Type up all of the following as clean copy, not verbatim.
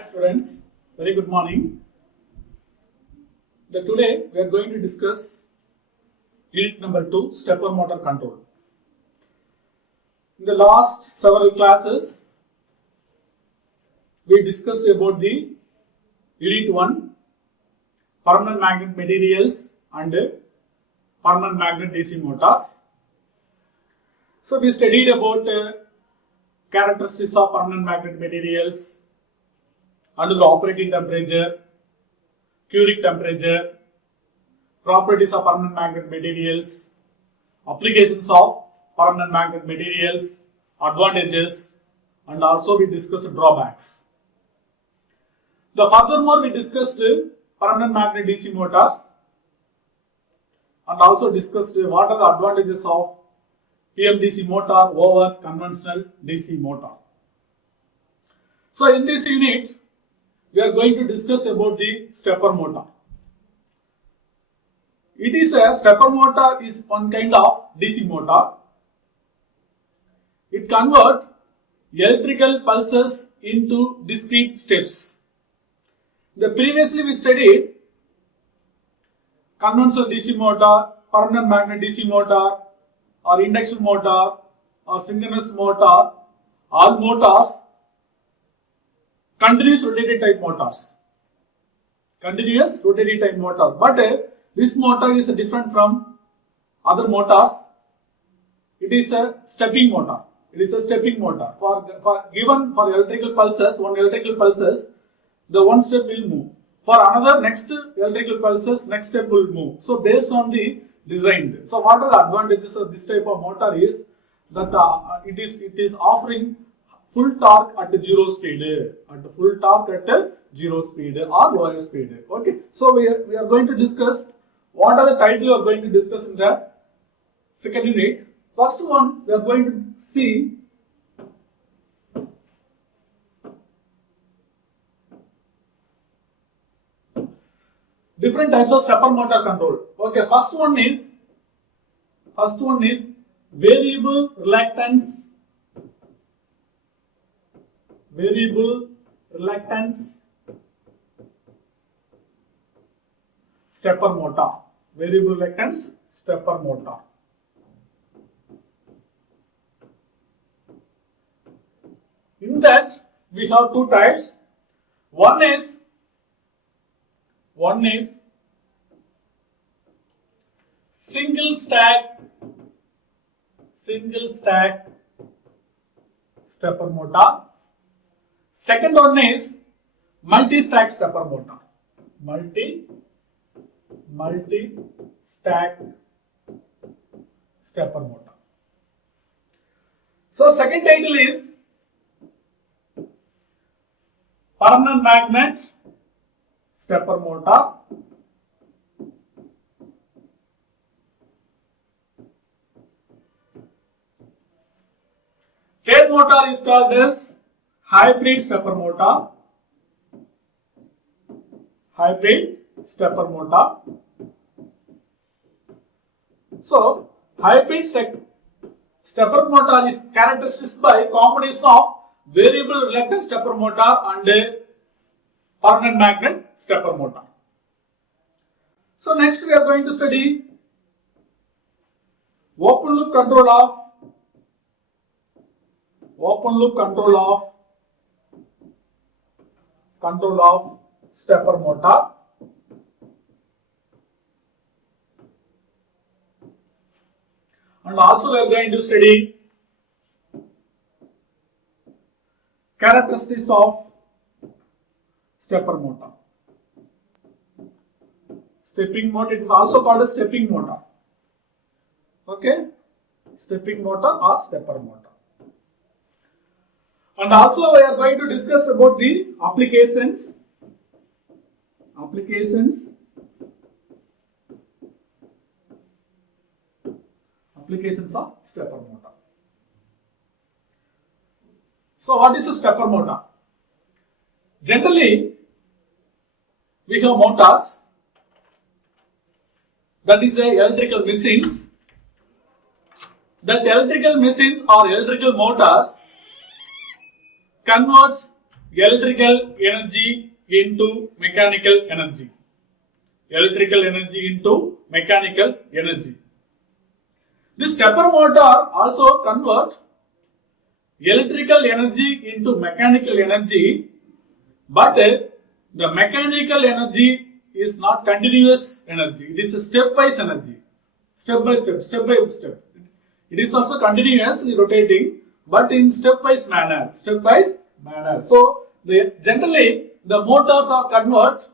Hi students, very good morning. Today we are going to discuss unit number 2, stepper motor control. In the last several classes, we discussed about the unit 1, permanent magnet materials and permanent magnet DC motors. So we studied about characteristics of permanent magnet materials, under the operating temperature, cubic temperature, properties of permanent magnet materials, applications of permanent magnet materials, advantages, and also we discussed drawbacks. Furthermore, we discussed permanent magnet DC motors and also discussed what are the advantages of PMDC motor over conventional DC motor. So in this unit, we are going to discuss about the stepper motor. Stepper motor is one kind of DC motor. It converts electrical pulses into discrete steps. Previously we studied conventional DC motor, permanent magnet DC motor, or induction motor, or synchronous motor. All motors continuous rotatory type motors. Continuous rotatory type motor. But this motor is different from other motors. It is a stepping motor. It is a stepping motor. For electrical pulses, one electrical pulses, the one step will move. For another next electrical pulses, next step will move. So based on the design. So what are the advantages of this type of motor is that it is offering full torque at zero speed, or lower speed. Okay. So we are going to discuss what are the title we are going to discuss in the second unit. First one, we are going to see different types of stepper motor control. Okay, first one is variable reluctance stepper motor. Variable reluctance stepper motor. In that we have two types. One is single stack stepper motor. Second one is multi-stack stepper motor. Multi-stack stepper motor. So second title is permanent magnet stepper motor. Third motor is called as hybrid stepper motor. So hybrid stepper motor is characterized by combination of variable reluctance stepper motor and permanent magnet stepper motor. So next we are going to study open loop control of stepper motor. And also we are going to study characteristics of stepper motor. Stepping motor, it is also called a stepping motor. Okay, stepping motor or stepper motor. And also we are going to discuss about the applications of stepper motor. So what is a stepper motor? Generally, we have motors, that is electrical machines. That electrical machines or electrical motors converts electrical energy into mechanical energy. Electrical energy into mechanical energy. This stepper motor also converts electrical energy into mechanical energy, but the mechanical energy is not continuous energy. It is a stepwise energy. Step by step, step by step. It is also continuously rotating, but in stepwise manner. Stepwise manner. So, generally the motors are convert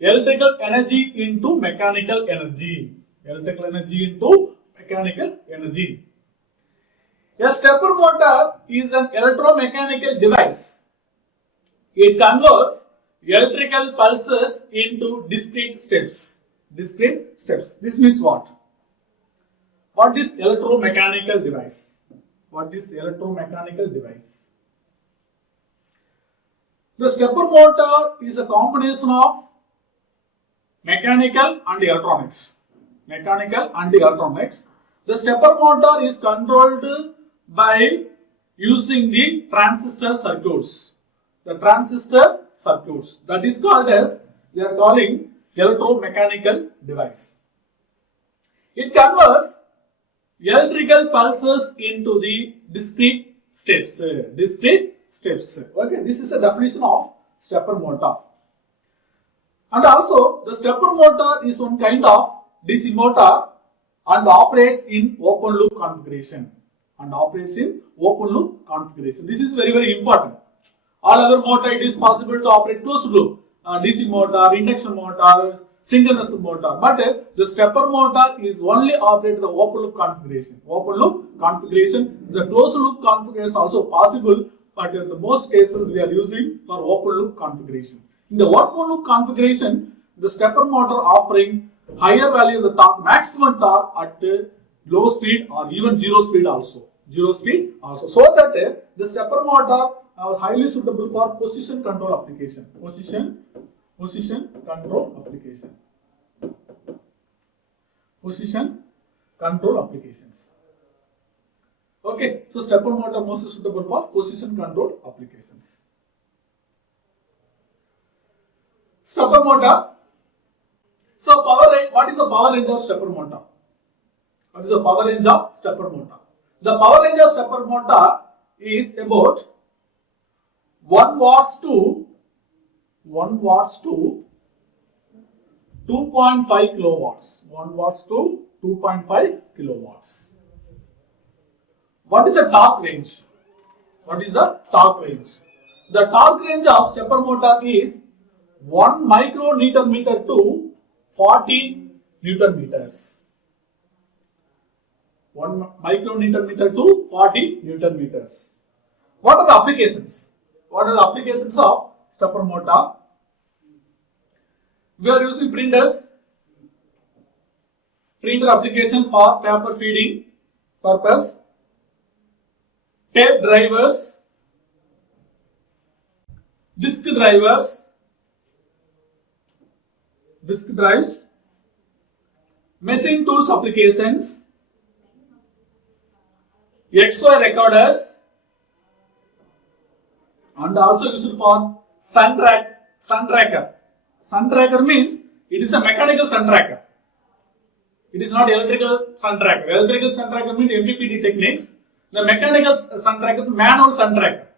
electrical energy into mechanical energy. Electrical energy into mechanical energy. A stepper motor is an electromechanical device. It converts electrical pulses into discrete steps. Discrete steps. This means what? What is electromechanical device? What is electromechanical device? The stepper motor is a combination of mechanical and electronics. Mechanical and electronics. The stepper motor is controlled by using the transistor circuits. The transistor circuits. That is called as, we are calling electromechanical device. It converts electrical pulses into the discrete steps. Discrete steps. Okay, this is a definition of stepper motor. And also, the stepper motor is one kind of DC motor and operates in open loop configuration. This is very, very important. All other motor, it is possible to operate closed loop. DC motor, induction motor, synchronous motor. But the stepper motor is only operated the open loop configuration. The closed loop configuration is also possible, but in the most cases we are using for open loop configuration. In the open loop configuration, the stepper motor offering higher value of the torque, maximum torque at low speed or even zero speed also. So that the stepper motor are highly suitable for position control application. Position control application. Position control applications. Okay, so stepper motor most suitable for position control applications. Stepper motor. So power range. What is the power range of stepper motor? What is the power range of stepper motor? The power range of stepper motor is about 1 watts to 2.5 kilowatts. 1 watts to 2.5 kilowatts. What is the torque range? What is the torque range? The torque range of stepper motor is 1 micronewton meter to 40 Newton meters. 1 micronewton meter to 40 Newton meters. What are the applications? What are the applications of stepper motor? We are using printers. Printer application for paper feeding purpose. Tape drivers. Disk drivers. Disk drives. Machine tools applications. XY recorders. And also used for sun tracker. Sun tracker means it is a mechanical sun tracker. It is not electrical sun tracker. Electrical sun tracker means MPPT techniques. The mechanical sun tracker is manual sun tracker.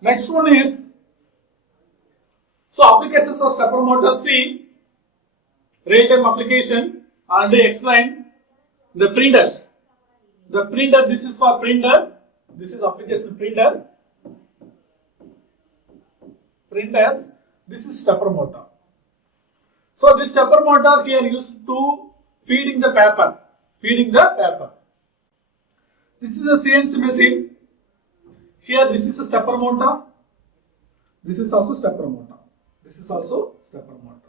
Next one is, so applications of stepper motor, see real-time application, and they explain the printers. The printer, this is for printer. This is application printer. Printers. This is stepper motor. So this stepper motor here used to feeding the paper. This is a CNC machine. Here this is a stepper motor. This is also stepper motor.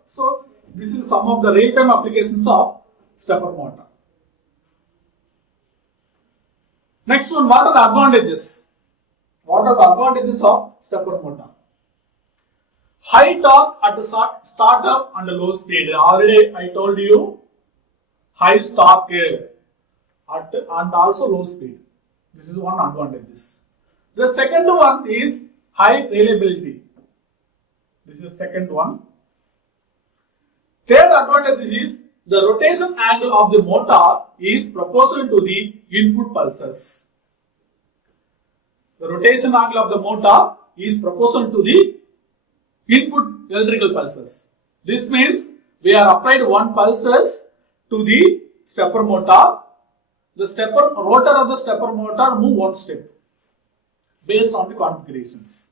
So this is some of the real-time applications of stepper motor. Next one, what are the advantages? What are the advantages of stepper motor? High torque at the startup and low speed. Already I told you, high torque and also low speed. This is one advantages. The second one is high reliability. This is the second one. Third advantage is the rotation angle of the motor is proportional to the input pulses. The rotation angle of the motor is proportional to the input electrical pulses. This means we are applied one pulses to the stepper motor. The rotor of the stepper motor move one step based on the configurations.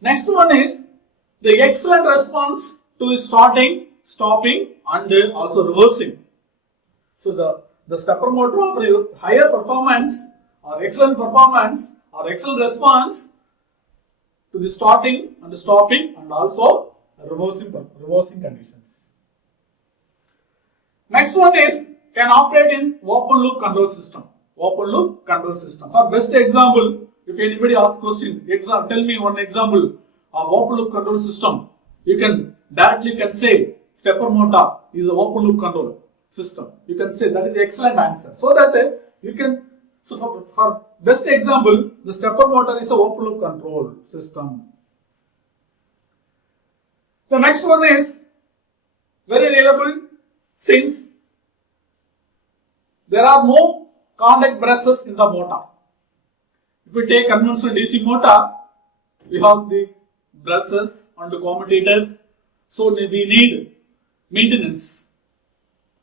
Next one is the excellent response to starting, stopping and also reversing. So the stepper motor offers higher performance or excellent performance or excellent response to the starting and the stopping and also reversing conditions. Next one is can operate in open loop control system. Open loop control system. For best example, if anybody asks question, tell me one example of open loop control system. You can directly say stepper motor is an open loop control system. You can say that is excellent answer. So that you can. So for best example, the stepper motor is an open loop control system. The next one is very reliable since there are no contact brushes in the motor. If we take conventional DC motor, we have the brushes and the commutators, so we need maintenance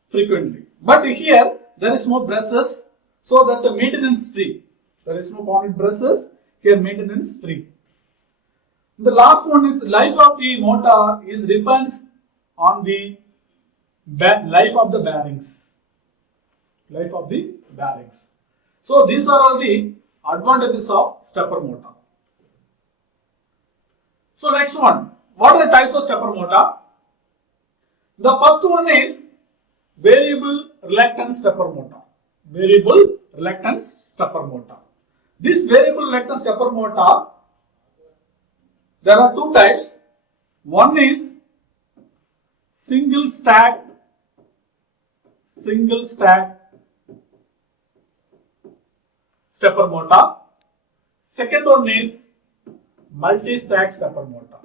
frequently. But here there is no brushes, so that the maintenance free. There is no contact brushes, here maintenance free. The last one is the life of the motor depends on the life of the bearings. Life of the bearings. So these are all the advantages of stepper motor. So next one, what are the types of stepper motor? The first one is variable reluctance stepper motor. Variable reluctance stepper motor. This variable reluctance stepper motor, there are two types. One is single stack stepper motor. Second one is multi-stack stepper motor.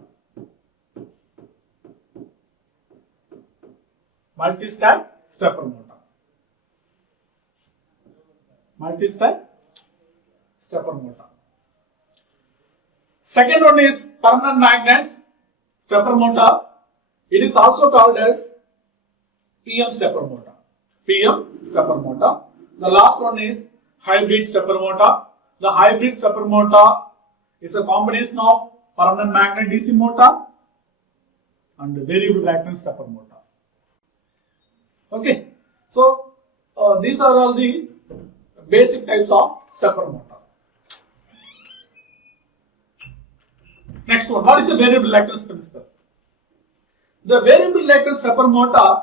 Multi-stack stepper motor. Multi-stack stepper motor. Second one is permanent magnet stepper motor. It is also called as PM stepper motor. PM stepper motor. The last one is hybrid stepper motor. The hybrid stepper motor is a combination of permanent magnet DC motor and variable reluctance stepper motor. Okay, so these are all the basic types of stepper motor. Next one, what is the variable reluctance principle? The variable reluctance stepper motor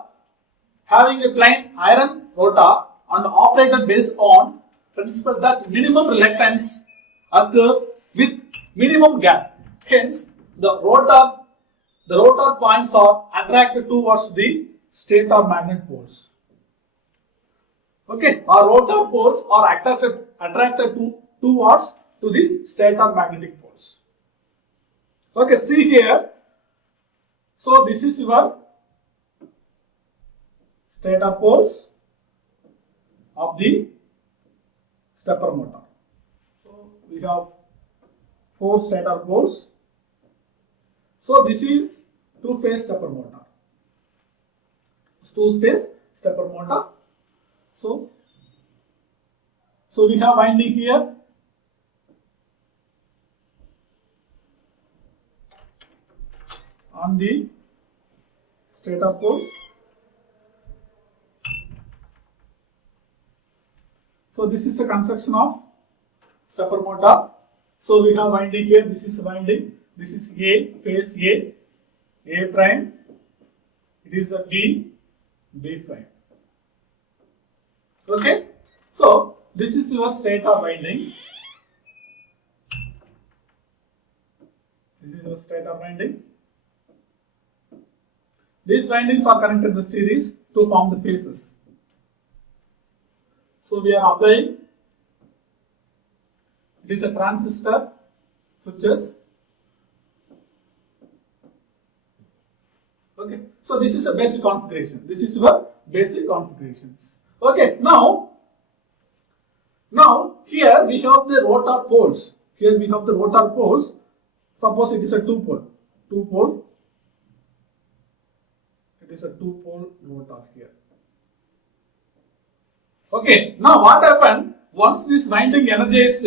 having a plain iron rotor and operated based on principle that minimum reluctance occur with minimum gap. Hence, the rotor points are attracted towards the stator magnet poles. Okay, our rotor poles are attracted towards the stator magnetic poles. Okay, see here. So this is your stator poles of the stepper motor. So we have 4 stator poles. So this is two-phase stepper motor. Two-phase stepper motor. So we have winding here. On the stator poles. So this is the construction of stepper motor. So we have winding here. This is winding. This is A, phase A prime. It is the B prime. Okay. So this is your stator winding. This is your stator winding. These windings are connected in the series to form the phases. So we are applying It is a transistor switches. Okay, so this is a basic configuration. This is your basic configurations. Okay, now here we have the rotor poles. Here we have the rotor poles. Suppose it is a two pole. It is a two-pole rotor here. Okay, now what happened? Once this winding energized,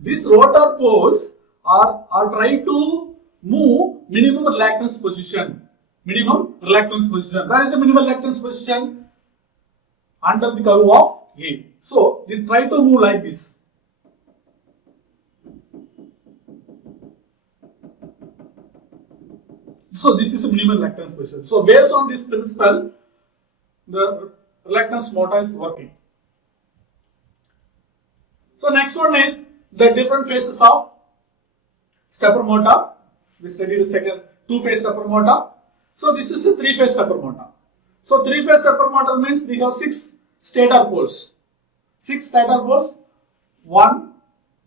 these rotor poles are trying to move minimum reluctance position. Minimum reluctance position. Where is the minimum reluctance position? Under the curve of A. So they try to move like this. So this is a minimum reluctance position. So based on this principle, the reluctance motor is working. So next one is the different phases of stepper motor. We studied the second two-phase stepper motor. So this is a three-phase stepper motor. So three-phase stepper motor means we have 6 stator poles. 6 stator poles. 1,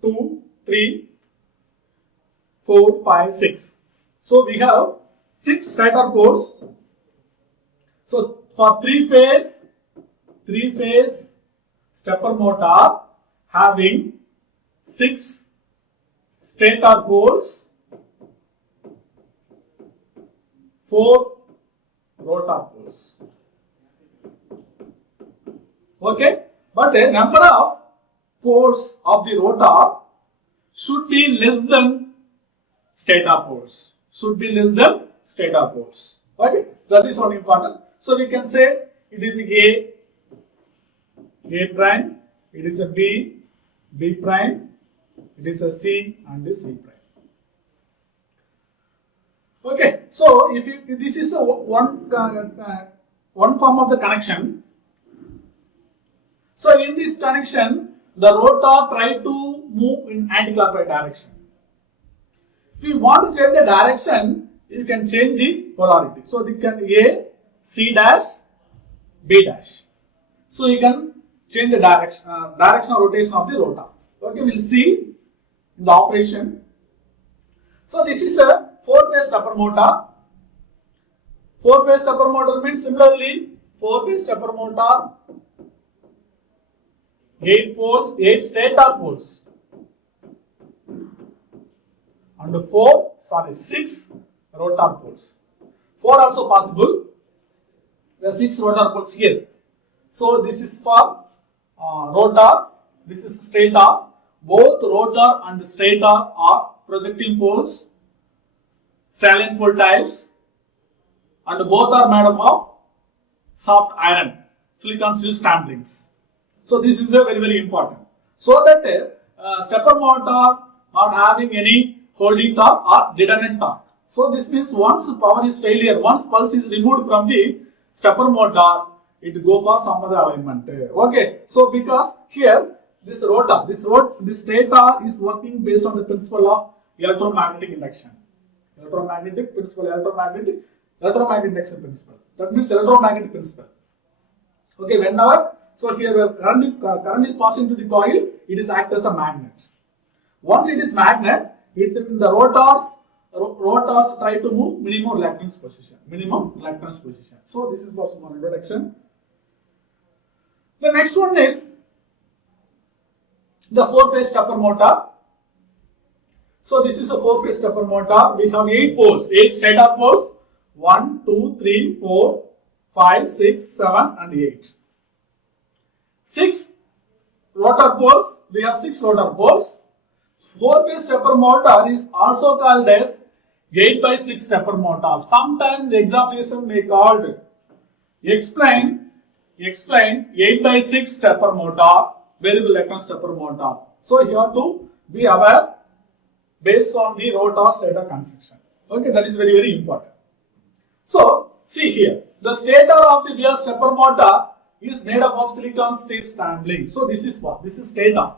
2, 3, 4, 5, 6. So we have 6 stator poles. So for three-phase stepper motor having 6 stator poles, 4 rotor poles. Okay, but the number of poles of the rotor should be less than stator poles. Should be less than stator poles. Okay, that is one important. So we can say it is A prime, it is a B prime, it is a C and a C prime. Okay, so if this is one form of the connection. So in this connection, the rotor try to move in anti-clockwise direction. If you want to change the direction, you can change the polarity. So you can A, C dash, B dash. So you can change the direction of rotation of the rotor. Okay, we'll see in the operation. So this is a 4-phase stepper motor. 4-phase stepper motor means similarly 4-phase stepper motor, 8 poles, 8 stator poles, and 6 rotor poles. 4 also possible. There are 6 rotor poles here. So this is for rotor. This is stator. Both rotor and stator are projecting poles, salient pole types, and both are made up of soft iron, silicon steel stamplings. So this is a very important. So that stepper motor not having any holding torque or determinant torque. So this means once power is failure, once pulse is removed from the stepper motor, it go for some other alignment. Okay. So because here this rotor, this stator is working based on the principle of electromagnetic induction. Electromagnetic induction principle. That means electromagnetic principle. Okay. Whenever so here current is passing to the coil, it is act as a magnet. Once it is magnet, the rotors try to move minimum reluctance position. So this is for small introduction. The next one is the 4-phase stepper motor. So this is a 4-phase stepper motor. We have 8 poles, 8 stator poles. 1, 2, 3, 4, 5, 6, 7 and 8. 6 rotor poles. We have 6 rotor poles. 4-phase stepper motor is also called as 8/6 stepper motor. Sometimes the examination may called explain 8/6 stepper motor, variable reluctance stepper motor. So you have to be aware based on the rotor stator construction. Okay, that is very important. So see here, the stator of the real stepper motor is made up of silicon steel stambling. So this is what? This is stator.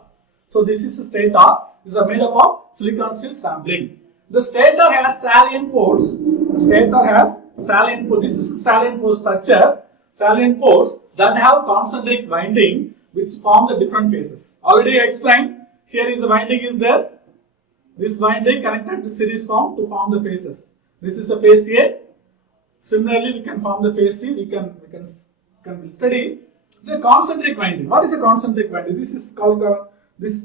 So this is stator. Is made up of silicon steel stambling. The stator has salient poles. This is salient pole structure. Salient poles that have concentric winding which form the different phases. Already I explained here is the winding is there. This winding connected to series form to form the phases. This is the phase A. Similarly, we can form the phase C. We can study the concentric winding. What is a concentric winding? This is called this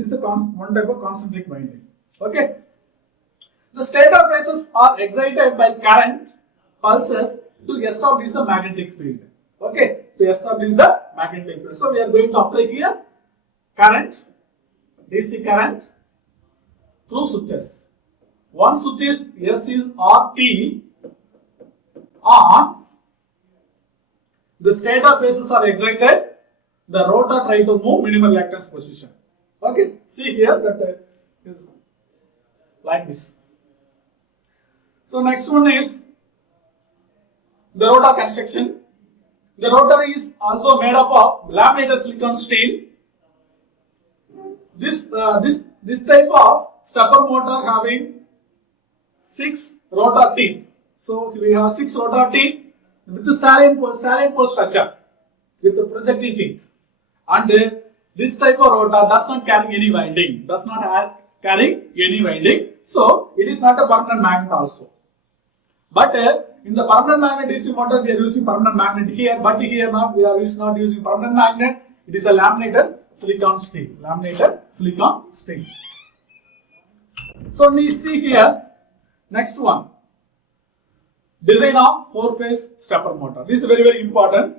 is one type of concentric winding. Okay. The stator phases are excited by current pulses to establish the magnetic field. Okay, to establish the magnetic field. So we are going to apply here current, DC current through switches. One switch is S is RT on. The stator phases are excited. The rotor try to move minimal reluctance position. Okay, see here that is like this. So next one is the rotor construction. The rotor is also made up of laminated silicon steel. This type of stepper motor having 6 rotor teeth. So we have 6 rotor teeth with the salient pole structure with the projecting teeth. And this type of rotor does not carry any winding. So it is not a permanent magnet also. But in the permanent magnet DC motor, we are using permanent magnet here, but here not. We are not using permanent magnet. It is a laminated silicon steel. So we see here next one. Design of 4-phase stepper motor. This is very, very important.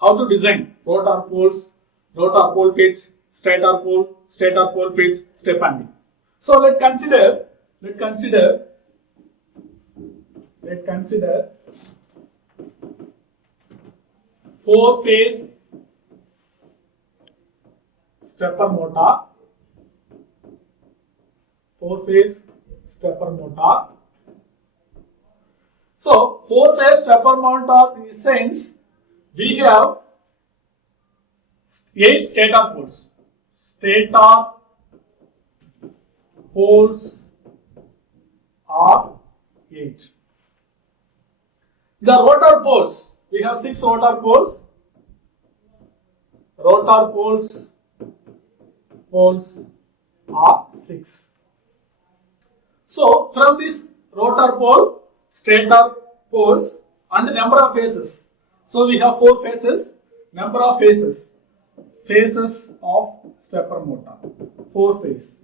How to design rotor poles, rotor pole pitch, stator pole pitch, step angle. So let's consider 4-phase stepper motor. 4-phase stepper motor. So 4-phase stepper motor, in the sense we have 8 stator poles. Stator poles are 8. The rotor poles, we have 6 rotor poles. Rotor poles are 6. So from this rotor pole, stator poles and the number of phases. So we have 4 phases, number of phases of stepper motor, 4 phase.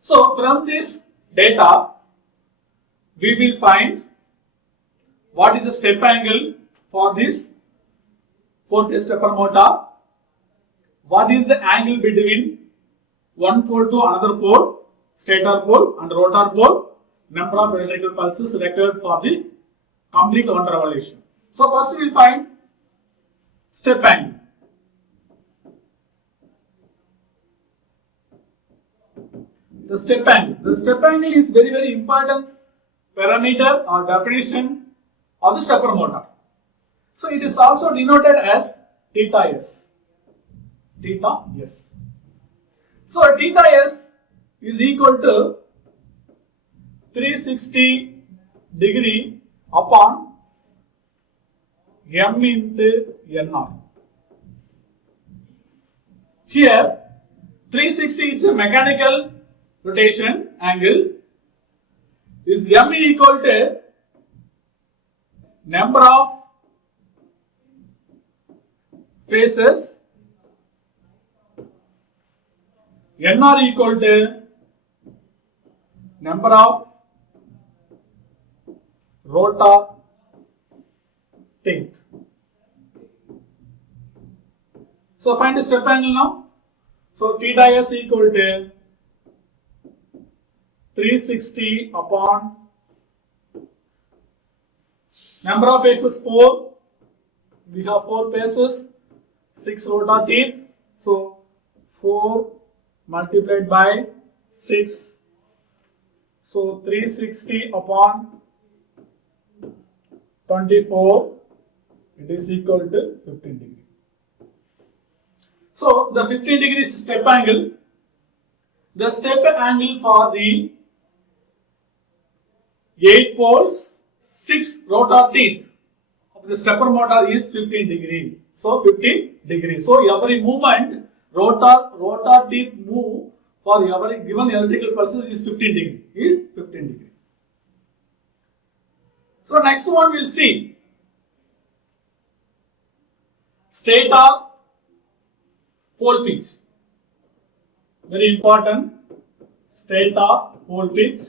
So from this data, we will find what is the step angle for this 4-phase stepper motor, what is the angle between one pole to another pole, stator pole and rotor pole, number of electrical pulses required for the complete one revolution. So first we will find step angle. The step angle is very, very important parameter or definition of the stepper motor. So it is also denoted as theta s. So theta s is equal to 360 degree upon m into nr. Here 360 is a mechanical rotation angle. Is m equal to number of phases, nr equal to number of rotor teeth. So find the step angle now. So theta s equal to 360 upon number of phases 4. We have 4 phases, 6 rotor teeth. So 4 multiplied by 6. So 360 upon 24. It is equal to 15 degree. So the 15 degree is step angle. The step angle for the 8 poles, 6 rotor teeth of the stepper motor is 15 degree. So 15 degrees. So every movement, rotor teeth move for every given electrical pulses is 15 degree. Is 15 degree. So next one we'll see stator pole pitch. Very important. Stator pole pitch.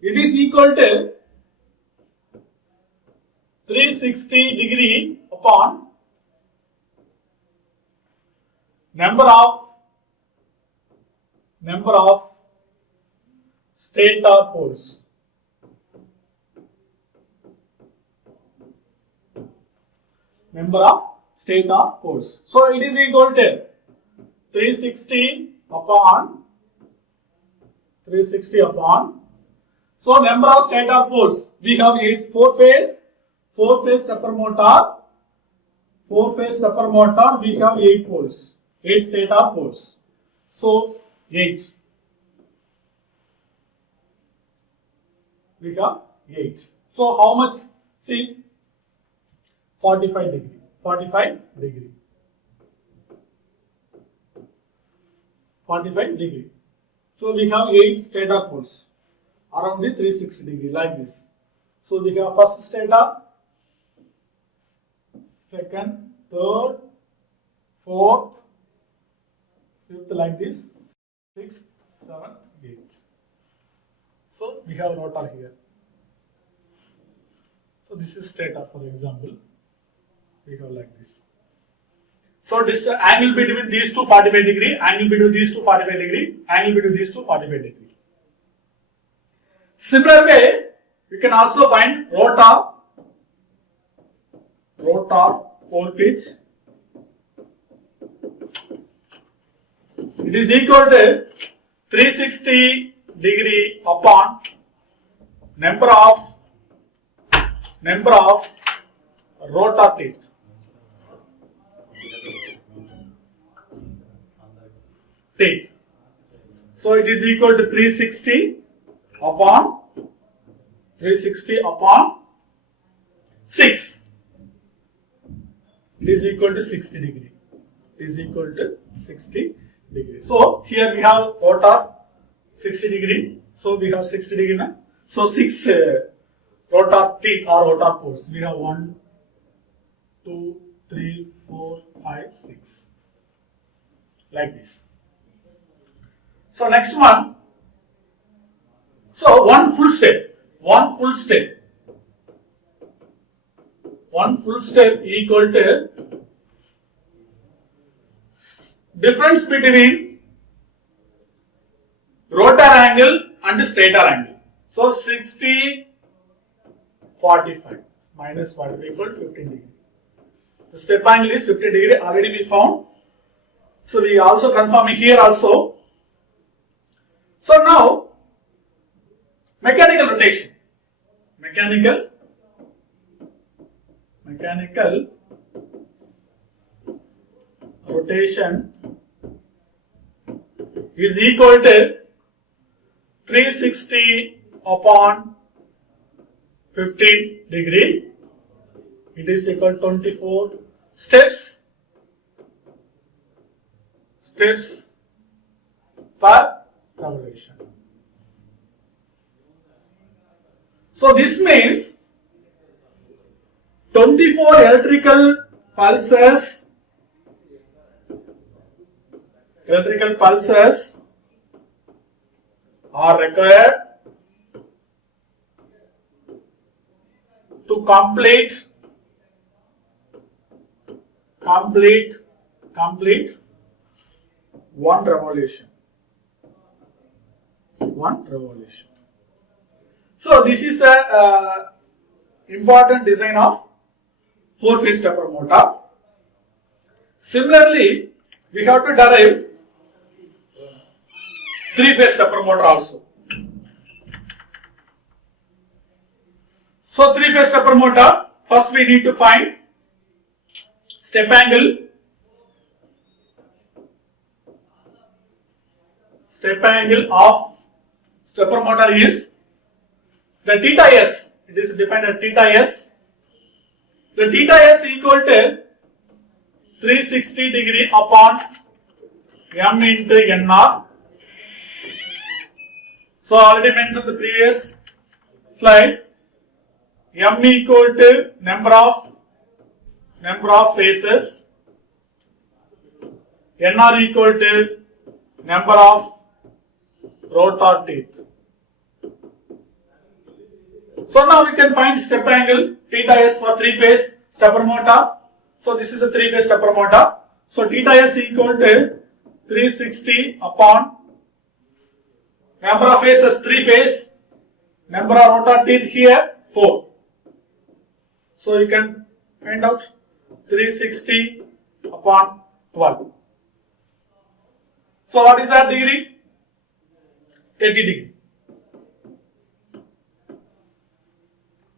It is equal to 360 degree upon number of stator poles. Number of stator poles. So it is equal to 360 upon. So number of stator poles. We have 8 4-phase stepper motor. 4-phase stepper motor. We have 8 poles. 8 stator poles. So 8. We have 8. So how much? See, 45 degree. 45 degree. 45 degree. So we have 8 stator poles around the 360 degree like this. So we have first stator, second, third, fourth, fifth like this, sixth, seventh, eighth. So we have rotor here. So this is stator for example. We have like this. So this angle between these two 45 degree, angle between these two 45 degree, angle between these two 45 degree. Similar way, you can also find rotor pole pitch. It is equal to 360 degree upon number of rotor teeth. So it is equal to 360 upon 6. It is equal to 60 degree. It is equal to 60 degree. So here we have rotor 60 degree. So we have 60 degree now. So 6 rotor teeth or rotor poles. We have 1, 2, 3, 4, 5, 6. Like this. So next one. So one full step equal to difference between rotor angle and stator angle. So 60, 45 minus 45 equal to 15 degree. The step angle is 15 degree already we found. So we also confirm here also. So now mechanical rotation. Mechanical rotation is equal to 360 upon 15 degree. It is equal to 24 steps per revolution. So this means 24 electrical pulses are required to complete one revolution. So this is the important design of 4-phase stepper motor. Similarly, we have to derive 3-phase stepper motor also. So 3-phase stepper motor, first we need to find step angle of stepper motor is the theta s. It is defined as theta s the theta s equal to 360 degree upon m into nr. So already mentioned the previous slide, m equal to number of faces, nr equal to number of rotor teeth. So now we can find step angle theta s for 3-phase stepper motor. So this is a 3-phase stepper motor. So theta s equal to 360 upon number of phases 3 phase, number of rotor teeth here 4. So you can find out 360 upon 12. So what is that degree? 30 degree.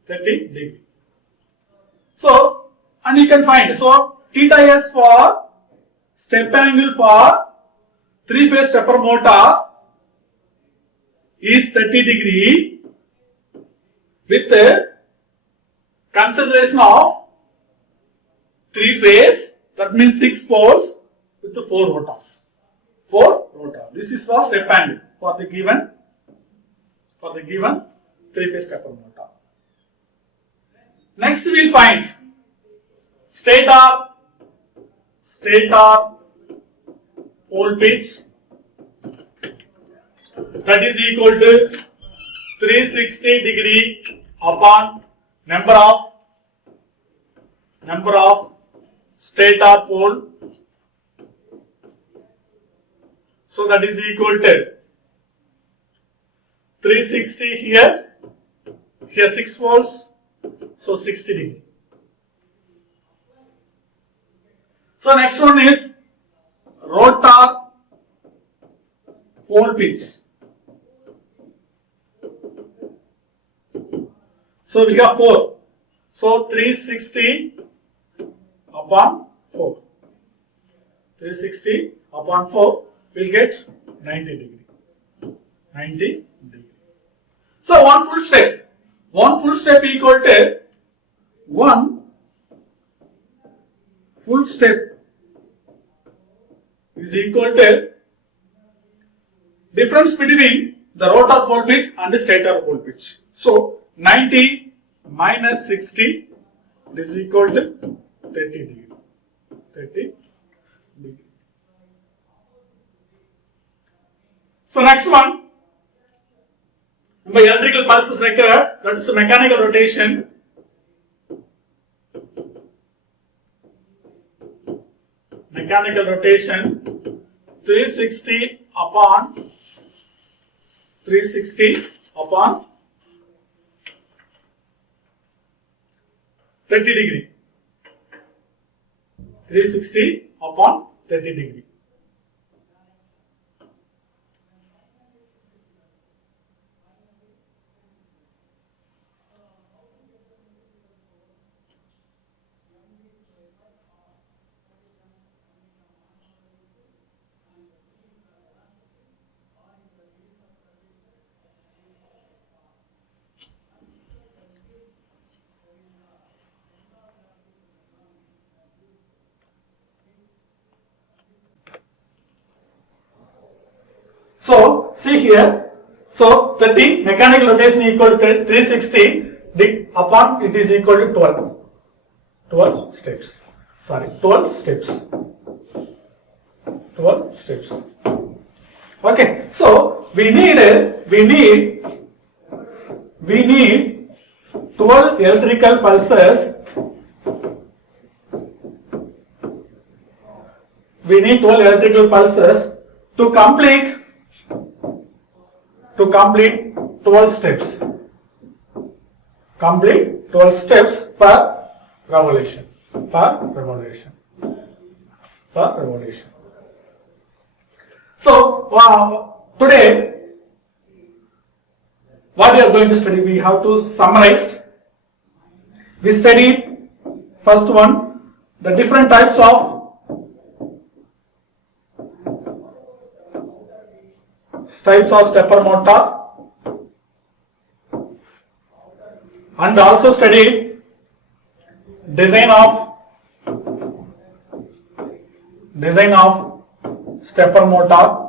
30 degree. So, and you can find, so theta s for step angle for 3-phase stepper motor is 30 degree with consideration of 3-phase, that means 6 poles with the 4 rotors. 4 rotors. This is for step angle for the given 3-phase stepper motor. Next we will find stator pole pitch, that is equal to 360 degree upon number of stator pole. So that is equal to 360 here 6 poles, so 60 degree. So next one is rotor pole pitch. So we have 4. So 360 upon 4. 360 upon 4 will get 90 degree. 90 degree. So one full step equal to 1 full step is equal to difference between the rotor pole pitch and the stator pole pitch. So 90 minus 60 is equal to 30 degree. 30 degree. So next one, by electrical pulses required, that is mechanical rotation. Mechanical rotation 360 upon 30 degree. 360 upon 30 degree. So see here, so 30 mechanical rotation equal to 360 upon it is equal to 12 steps. Sorry, 12 steps. 12 steps. Okay, so we need 12 electrical pulses. We need 12 electrical pulses to complete 12 steps. Complete 12 steps per revolution. So today what we are going to study, we have to summarize. We studied first one, the different types of stepper motor, and also studied design of stepper motor,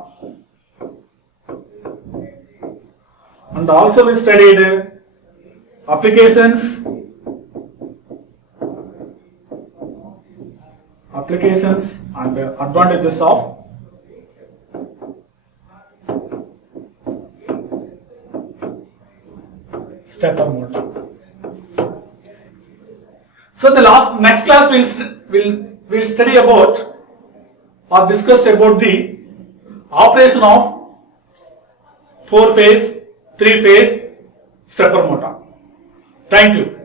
and also we studied applications and advantages of stepper motor. So the next class we'll study about or discuss about the operation of 4-phase, 3-phase stepper motor. Thank you.